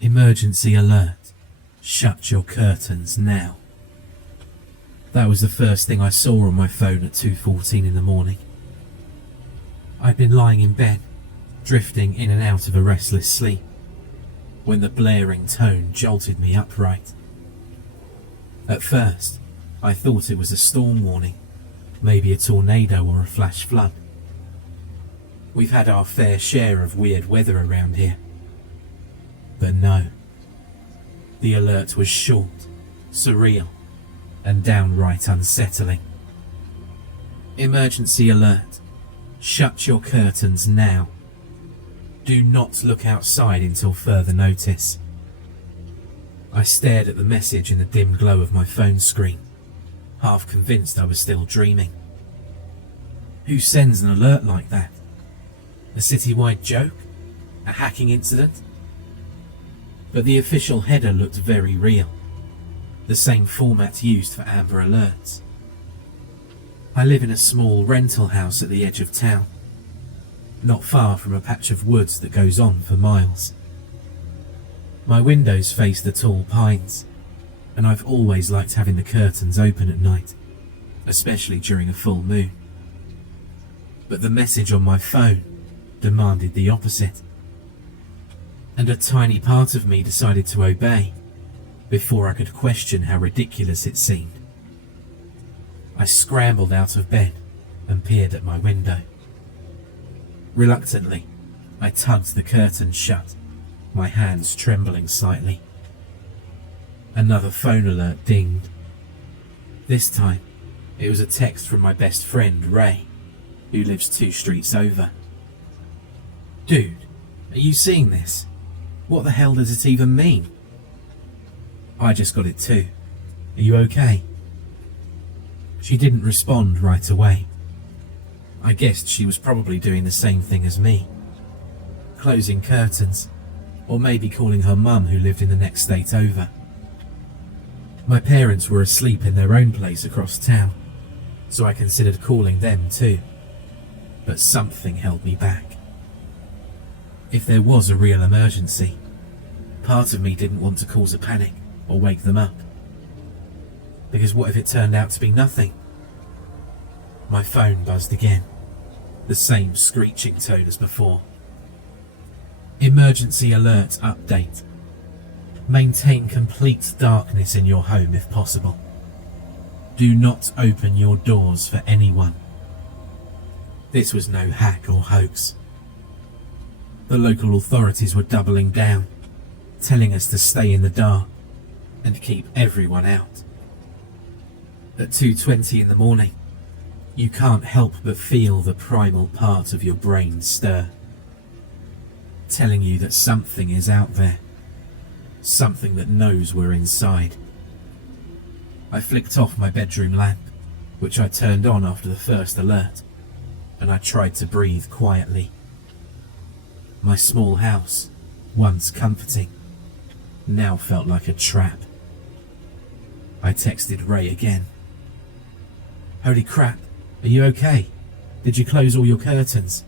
Emergency alert. Shut your curtains now. That was the first thing I saw on my phone at 2:14 in the morning. I'd been lying in bed, drifting in and out of a restless sleep, when the blaring tone jolted me upright. At first, I thought it was a storm warning, maybe a tornado or a flash flood. We've had our fair share of weird weather around here. But no. The alert was short, surreal, and downright unsettling. Emergency alert. Shut your curtains now. Do not look outside until further notice. I stared at the message in the dim glow of my phone screen, half convinced I was still dreaming. Who sends an alert like that? A citywide joke? A hacking incident? But the official header looked very real, the same format used for Amber Alerts. I live in a small rental house at the edge of town, not far from a patch of woods that goes on for miles. My windows face the tall pines, and I've always liked having the curtains open at night, especially during a full moon. But the message on my phone demanded the opposite, and a tiny part of me decided to obey before I could question how ridiculous it seemed. I scrambled out of bed and peered at my window. Reluctantly, I tugged the curtain shut, my hands trembling slightly. Another phone alert dinged. This time, it was a text from my best friend, Ray, who lives 2 streets over. Dude, are you seeing this? What the hell does it even mean? I just got it too. Are you okay? She didn't respond right away. I guessed she was probably doing the same thing as me. Closing curtains, or maybe calling her mum who lived in the next state over. My parents were asleep in their own place across town, so I considered calling them too. But something held me back. If there was a real emergency, part of me didn't want to cause a panic or wake them up. Because what if it turned out to be nothing? My phone buzzed again, the same screeching tone as before. Emergency alert update. Maintain complete darkness in your home if possible. Do not open your doors for anyone. This was no hack or hoax. The local authorities were doubling down, telling us to stay in the dark and keep everyone out. At 2:20 in the morning, you can't help but feel the primal part of your brain stir, telling you that something is out there, something that knows we're inside. I flicked off my bedroom lamp, which I turned on after the first alert, and I tried to breathe quietly. My small house, once comforting, now felt like a trap. I texted Ray again. Holy crap, are you okay? Did you close all your curtains?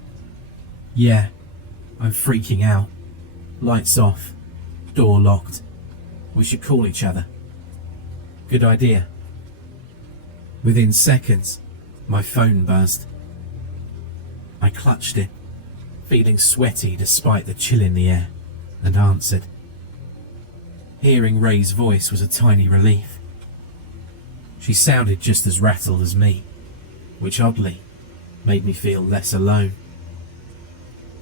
Yeah, I'm freaking out. Lights off, door locked. We should call each other. Good idea. Within seconds, my phone buzzed. I clutched it, feeling sweaty despite the chill in the air, and answered. Hearing Ray's voice was a tiny relief. She sounded just as rattled as me, which oddly made me feel less alone.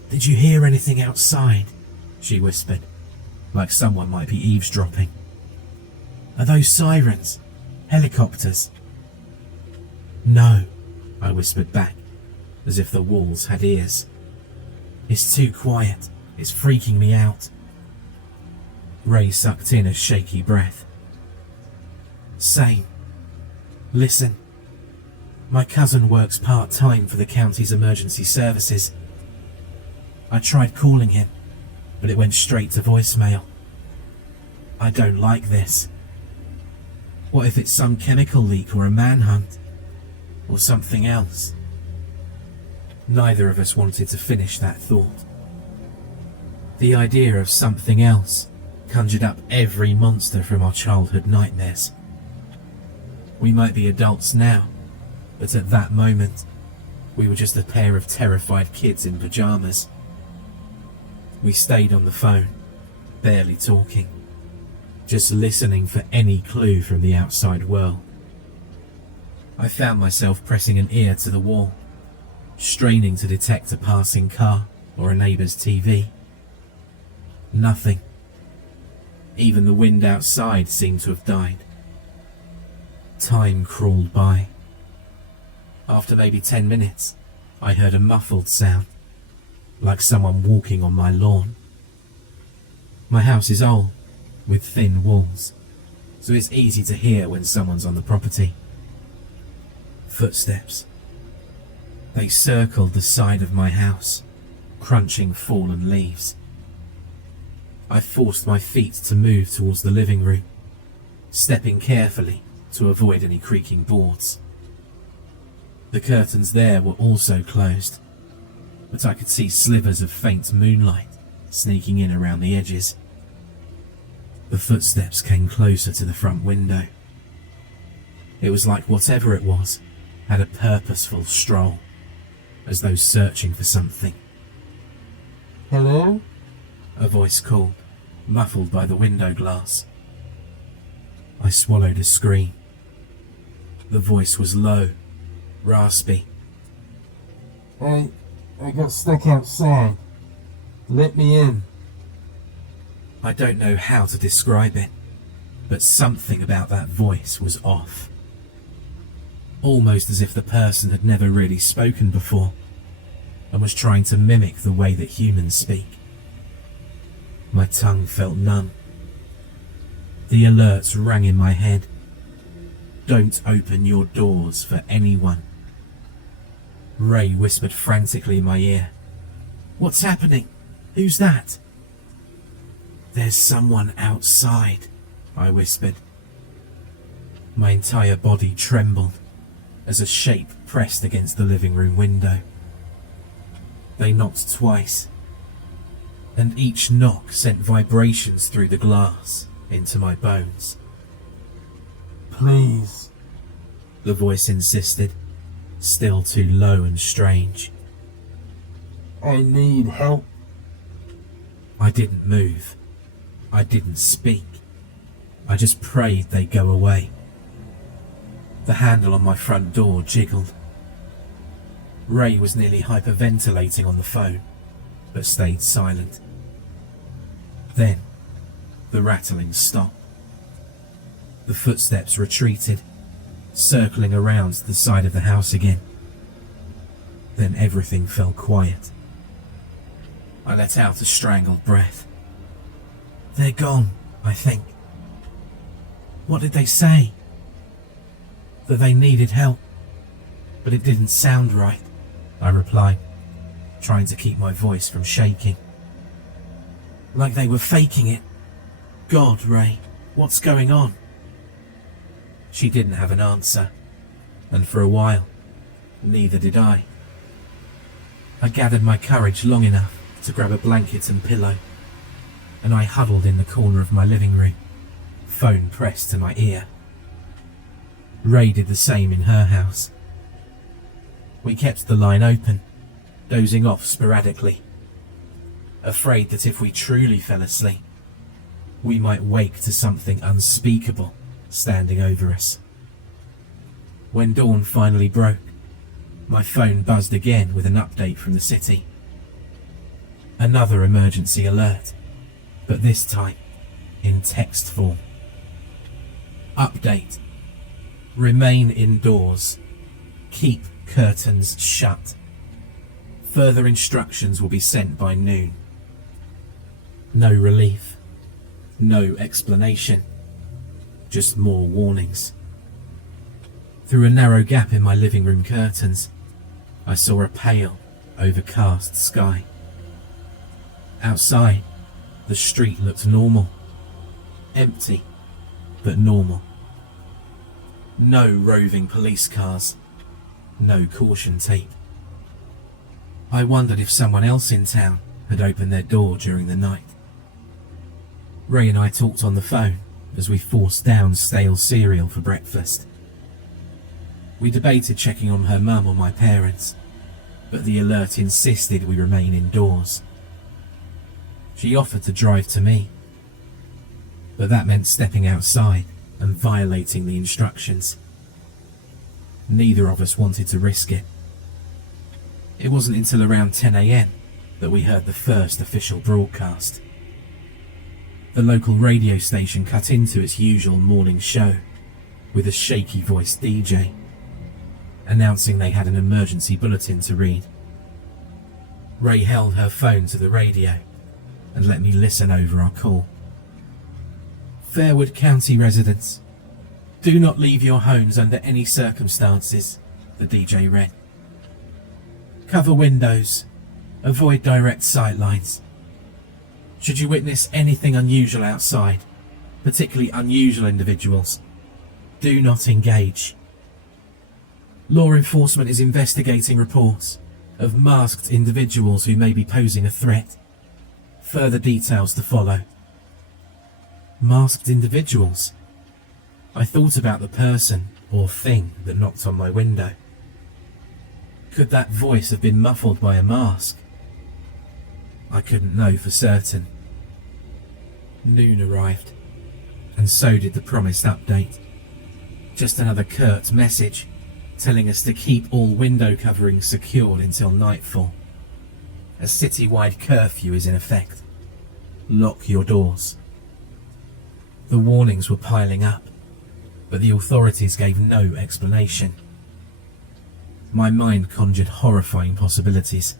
Did you hear anything outside? She whispered, like someone might be eavesdropping. Are those sirens? Helicopters? No, I whispered back, as if the walls had ears. It's too quiet. It's freaking me out. Ray sucked in a shaky breath. Same. Listen. My cousin works part-time for the county's emergency services. I tried calling him, but it went straight to voicemail. I don't like this. What if it's some chemical leak or a manhunt? Or something else? Neither of us wanted to finish that thought. The idea of something else conjured up every monster from our childhood nightmares. We might be adults now, but at that moment, we were just a pair of terrified kids in pajamas. We stayed on the phone, barely talking, just listening for any clue from the outside world. I found myself pressing an ear to the wall, straining to detect a passing car or a neighbour's TV. Nothing. Even the wind outside seemed to have died. Time crawled by. After maybe 10 minutes, I heard a muffled sound, like someone walking on my lawn. My house is old, with thin walls, so it's easy to hear when someone's on the property. Footsteps. They circled the side of my house, crunching fallen leaves. I forced my feet to move towards the living room, stepping carefully to avoid any creaking boards. The curtains there were also closed, but I could see slivers of faint moonlight sneaking in around the edges. The footsteps came closer to the front window. It was like whatever it was had a purposeful stroll, as though searching for something. Hello? A voice called, muffled by the window glass. I swallowed a scream. The voice was low, raspy. I got stuck outside. Let me in. I don't know how to describe it, but something about that voice was off. Almost as if the person had never really spoken before and was trying to mimic the way that humans speak. My tongue felt numb. The alerts rang in my head. Don't open your doors for anyone. Ray whispered frantically in my ear. What's happening? Who's that? There's someone outside, I whispered. My entire body trembled as a shape pressed against the living room window. They knocked twice, and each knock sent vibrations through the glass into my bones. Please, the voice insisted, still too low and strange. I need help. I didn't move. I didn't speak. I just prayed they'd go away. The handle on my front door jiggled. Ray was nearly hyperventilating on the phone, but stayed silent. Then, the rattling stopped. The footsteps retreated, circling around the side of the house again. Then everything fell quiet. I let out a strangled breath. They're gone, I think. What did they say? That they needed help, but it didn't sound right, I replied, trying to keep my voice from shaking. Like they were faking it. God, Ray, what's going on? She didn't have an answer, and for a while, neither did I. I gathered my courage long enough to grab a blanket and pillow, and I huddled in the corner of my living room, phone pressed to my ear. Ray did the same in her house. We kept the line open, dozing off sporadically, afraid that if we truly fell asleep, we might wake to something unspeakable standing over us. When dawn finally broke, my phone buzzed again with an update from the city. Another emergency alert, but this time in text form. Update. Remain indoors. Keep curtains shut. Further instructions will be sent by noon. No relief. No explanation. Just more warnings. Through a narrow gap in my living room curtains, I saw a pale, overcast sky. Outside, the street looked normal. Empty, but normal. No roving police cars. No caution tape. I wondered if someone else in town had opened their door during the night. Ray and I talked on the phone as we forced down stale cereal for breakfast. We debated checking on her mum or my parents, but the alert insisted we remain indoors. She offered to drive to me, but that meant stepping outside and violating the instructions. Neither of us wanted to risk it. It wasn't until around 10 AM that we heard the first official broadcast. The local radio station cut into its usual morning show with a shaky-voiced DJ, announcing they had an emergency bulletin to read. Ray held her phone to the radio and let me listen over our call. Fairwood County residents, do not leave your homes under any circumstances, the DJ read. Cover windows, avoid direct sight lines. Should you witness anything unusual outside, particularly unusual individuals, do not engage. Law enforcement is investigating reports of masked individuals who may be posing a threat. Further details to follow. Masked individuals? I thought about the person or thing that knocked on my window. Could that voice have been muffled by a mask? I couldn't know for certain. Noon arrived, and so did the promised update. Just another curt message telling us to keep all window coverings secured until nightfall. A citywide curfew is in effect. Lock your doors. The warnings were piling up, but the authorities gave no explanation. My mind conjured horrifying possibilities.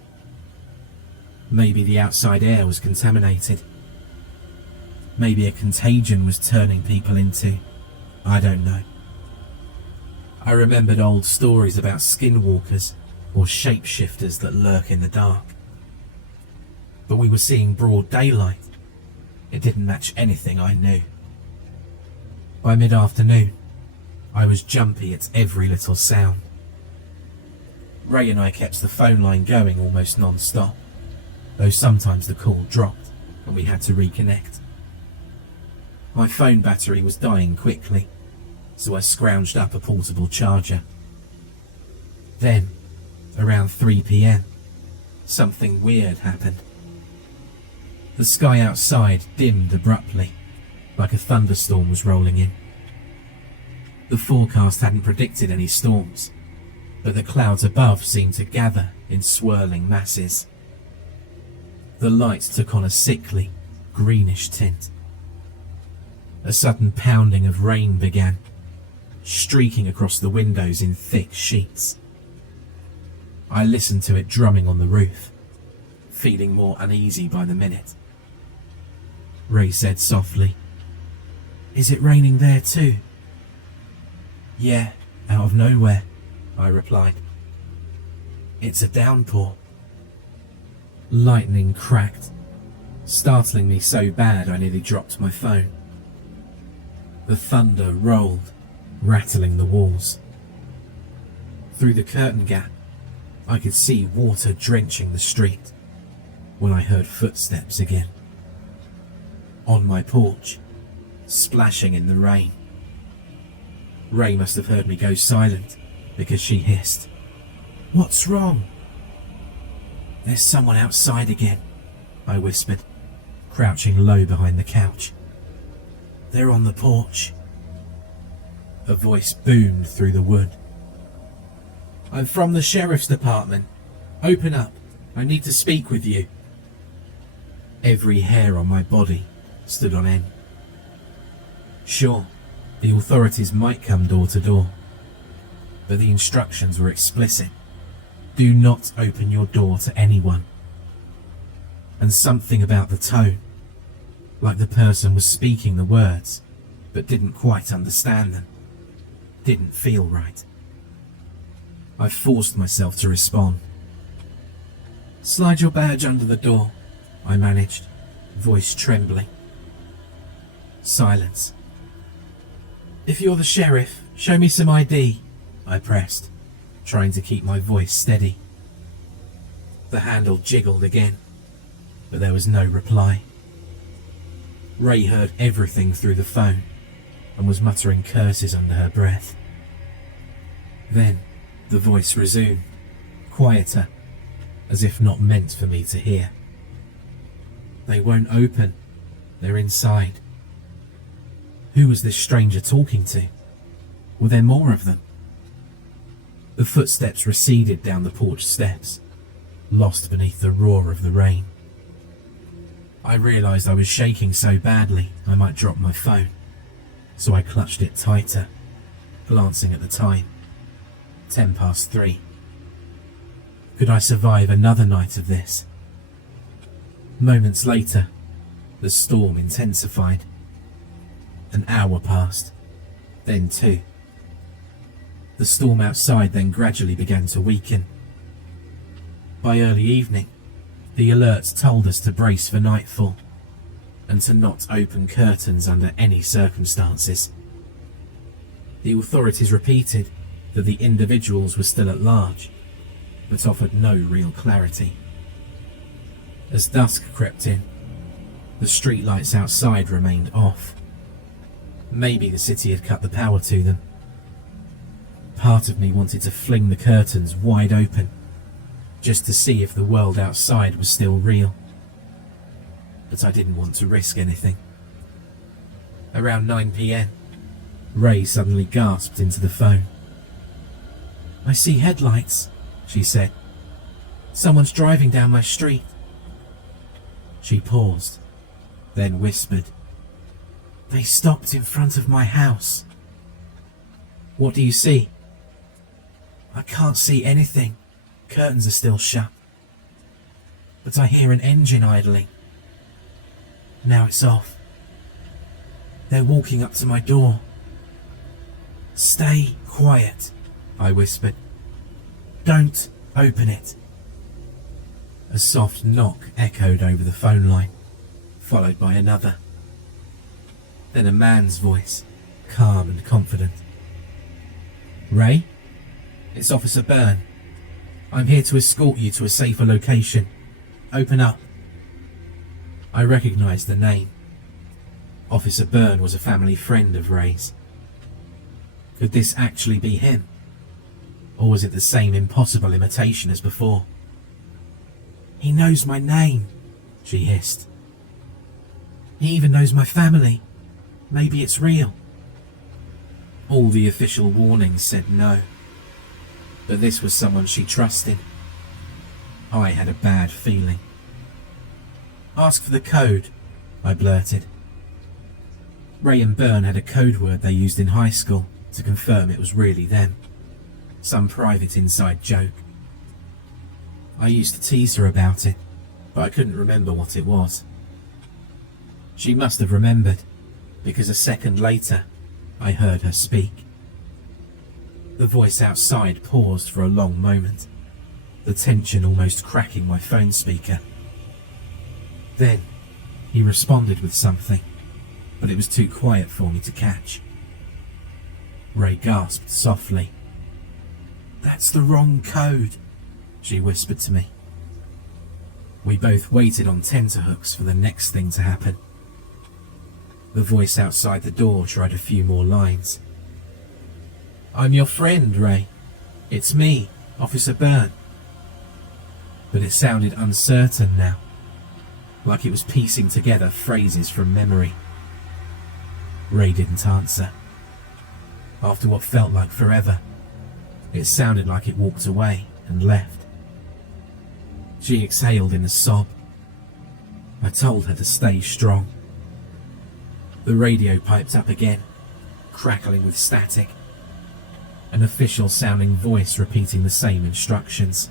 Maybe the outside air was contaminated. Maybe a contagion was turning people into... I don't know. I remembered old stories about skinwalkers or shapeshifters that lurk in the dark. But we were seeing broad daylight. It didn't match anything I knew. By mid-afternoon, I was jumpy at every little sound. Ray and I kept the phone line going almost non-stop, though sometimes the call dropped and we had to reconnect. My phone battery was dying quickly, so I scrounged up a portable charger. Then, around 3 PM, something weird happened. The sky outside dimmed abruptly, like a thunderstorm was rolling in. The forecast hadn't predicted any storms, but the clouds above seemed to gather in swirling masses. The light took on a sickly, greenish tint. A sudden pounding of rain began, streaking across the windows in thick sheets. I listened to it drumming on the roof, feeling more uneasy by the minute. Ray said softly, "Is it raining there too?" "Yeah, out of nowhere," I replied. "It's a downpour." Lightning cracked, startling me so bad I nearly dropped my phone. The thunder rolled, rattling the walls. Through the curtain gap, I could see water drenching the street when I heard footsteps again. On my porch, splashing in the rain. Ray must have heard me go silent because she hissed, "What's wrong?" "There's someone outside again," I whispered, crouching low behind the couch. "They're on the porch." A voice boomed through the wood. "I'm from the sheriff's department. Open up. I need to speak with you." Every hair on my body stood on end. Sure, the authorities might come door to door, but the instructions were explicit. Do not open your door to anyone. And something about the tone, like the person was speaking the words, but didn't quite understand them, didn't feel right. I forced myself to respond. "Slide your badge under the door," I managed, voice trembling. Silence. "If you're the sheriff, show me some ID," I pressed, trying to keep my voice steady. The handle jiggled again, but there was no reply. Ray heard everything through the phone and was muttering curses under her breath. Then the voice resumed, quieter, as if not meant for me to hear. They won't open. They're inside. Who was this stranger talking to? Were there more of them? The footsteps receded down the porch steps, lost beneath the roar of the rain. I realised I was shaking so badly I might drop my phone, so I clutched it tighter, glancing at the time. 3:10. Could I survive another night of this? Moments later, the storm intensified. An hour passed, then 2. The storm outside then gradually began to weaken. By early evening, the alerts told us to brace for nightfall and to not open curtains under any circumstances. The authorities repeated that the individuals were still at large, but offered no real clarity. As dusk crept in, the streetlights outside remained off. Maybe the city had cut the power to them. Part of me wanted to fling the curtains wide open, just to see if the world outside was still real. But I didn't want to risk anything. Around 9 p.m, Ray suddenly gasped into the phone. "I see headlights," she said. "Someone's driving down my street." She paused, then whispered, "They stopped in front of my house." "What do you see?" "I can't see anything. Curtains are still shut. But I hear an engine idling. Now it's off. They're walking up to my door." "Stay quiet," I whispered. "Don't open it." A soft knock echoed over the phone line, followed by another. Then a man's voice, calm and confident. "Ray, it's Officer Byrne. I'm here to escort you to a safer location. Open up." I recognized the name. Officer Byrne was a family friend of Ray's. Could this actually be him? Or was it the same impossible imitation as before? "He knows my name," she hissed. "He even knows my family. Maybe it's real." All the official warnings said no. But this was someone she trusted. I had a bad feeling. "Ask for the code," I blurted. Ray and Byrne had a code word they used in high school to confirm it was really them. Some private inside joke. I used to tease her about it, but I couldn't remember what it was. She must have remembered, because a second later, I heard her speak. The voice outside paused for a long moment, the tension almost cracking my phone speaker. Then, he responded with something, but it was too quiet for me to catch. Ray gasped softly. "That's the wrong code," she whispered to me. We both waited on tenterhooks for the next thing to happen. The voice outside the door tried a few more lines. "I'm your friend, Ray. It's me, Officer Byrne." But it sounded uncertain now, like it was piecing together phrases from memory. Ray didn't answer. After what felt like forever, it sounded like it walked away and left. She exhaled in a sob. I told her to stay strong. The radio piped up again, crackling with static. An official-sounding voice repeating the same instructions.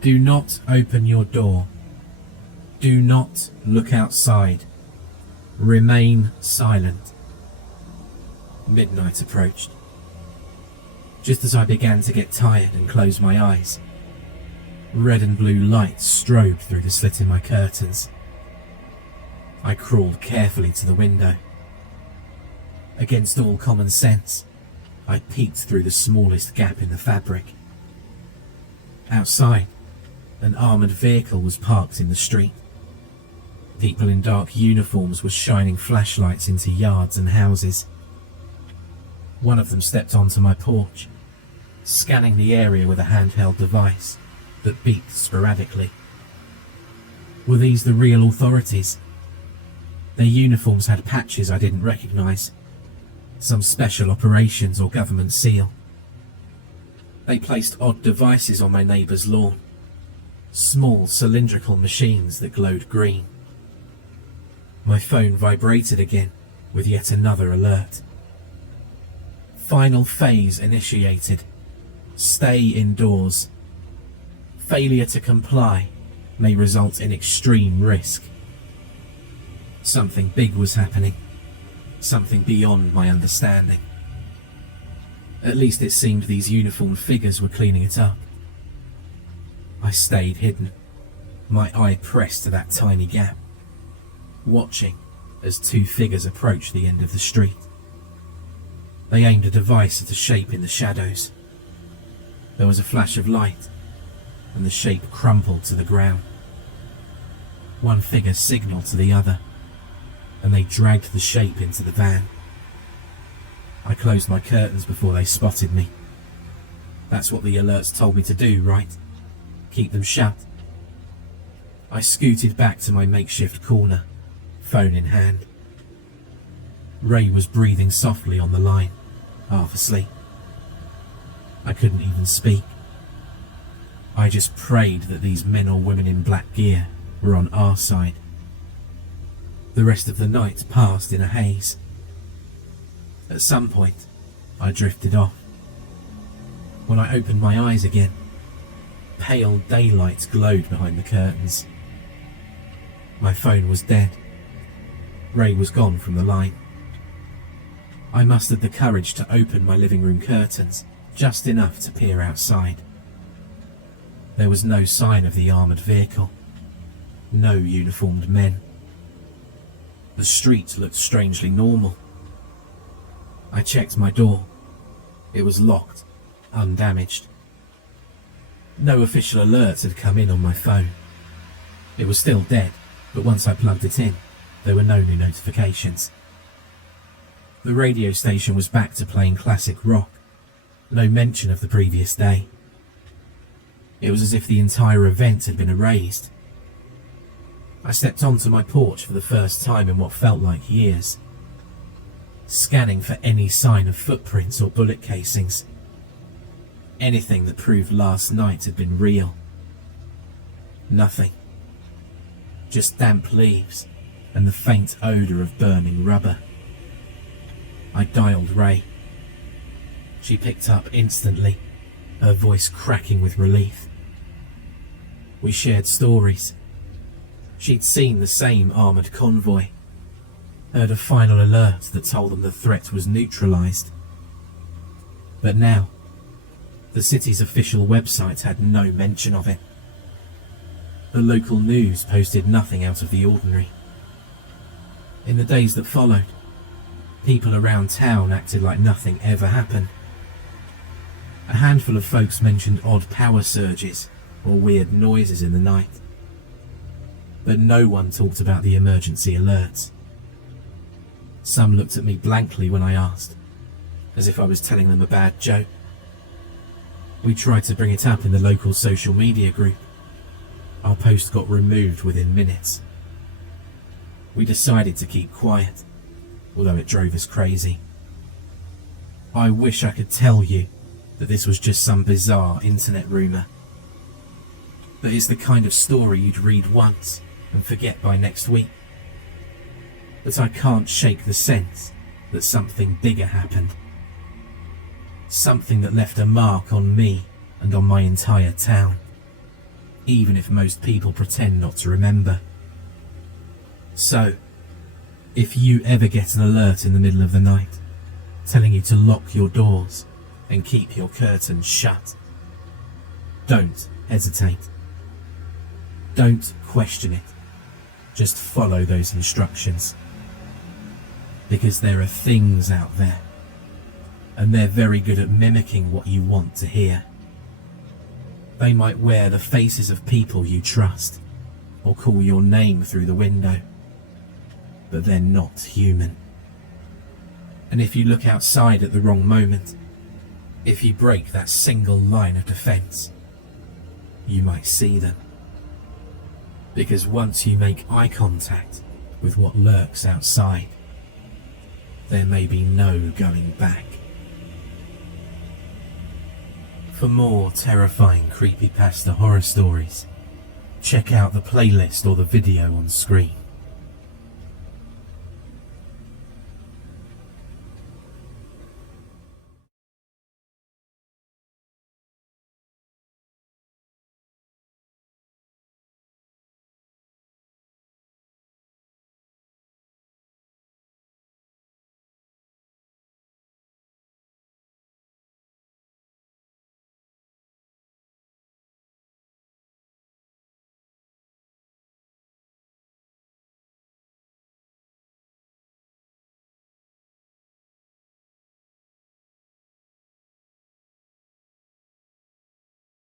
"Do not open your door. Do not look outside. Remain silent." Midnight approached. Just as I began to get tired and close my eyes, red and blue lights strobed through the slit in my curtains. I crawled carefully to the window. Against all common sense, I peeked through the smallest gap in the fabric. Outside, an armoured vehicle was parked in the street. People in dark uniforms were shining flashlights into yards and houses. One of them stepped onto my porch, scanning the area with a handheld device that beeped sporadically. Were these the real authorities? Their uniforms had patches I didn't recognize, some special operations or government seal. They placed odd devices on my neighbour's lawn, small cylindrical machines that glowed green. My phone vibrated again with yet another alert. Final phase initiated. Stay indoors. Failure to comply may result in extreme risk. Something big was happening, something beyond my understanding. At least it seemed these uniformed figures were cleaning it up. I stayed hidden, my eye pressed to that tiny gap, watching as two figures approached the end of the street. They aimed a device at a shape in the shadows. There was a flash of light, and the shape crumpled to the ground. One figure signaled to the other, and they dragged the shape into the van. I closed my curtains before they spotted me. That's what the alerts told me to do, right? Keep them shut. I scooted back to my makeshift corner, phone in hand. Ray was breathing softly on the line, half asleep. I couldn't even speak. I just prayed that these men or women in black gear were on our side. The rest of the night passed in a haze. At some point, I drifted off. When I opened my eyes again, pale daylight glowed behind the curtains. My phone was dead. Ray was gone from the line. I mustered the courage to open my living room curtains, just enough to peer outside. There was no sign of the armoured vehicle. No uniformed men. The street looked strangely normal. I checked my door. It was locked, undamaged. No official alerts had come in on my phone. It was still dead, but once I plugged it in, there were no new notifications. The radio station was back to playing classic rock. No mention of the previous day. It was as if the entire event had been erased. I stepped onto my porch for the first time in what felt like years, scanning for any sign of footprints or bullet casings. Anything that proved last night had been real. Nothing. Just damp leaves and the faint odour of burning rubber. I dialed Ray. She picked up instantly, her voice cracking with relief. We shared stories. She'd seen the same armoured convoy, heard a final alert that told them the threat was neutralised. But now, the city's official website had no mention of it. The local news posted nothing out of the ordinary. In the days that followed, people around town acted like nothing ever happened. A handful of folks mentioned odd power surges or weird noises in the night. But no one talked about the emergency alerts. Some looked at me blankly when I asked, as if I was telling them a bad joke. We tried to bring it up in the local social media group. Our post got removed within minutes. We decided to keep quiet, although it drove us crazy. I wish I could tell you that this was just some bizarre internet rumour. But it's the kind of story you'd read once and forget by next week. But I can't shake the sense that something bigger happened. Something that left a mark on me and on my entire town, even if most people pretend not to remember. So, if you ever get an alert in the middle of the night, telling you to lock your doors and keep your curtains shut, don't hesitate. Don't question it. Just follow those instructions. Because there are things out there, and they're very good at mimicking what you want to hear. They might wear the faces of people you trust, or call your name through the window. But they're not human. And if you look outside at the wrong moment, if you break that single line of defense, you might see them. Because once you make eye contact with what lurks outside, there may be no going back. For more terrifying creepypasta horror stories, check out the playlist or the video on screen.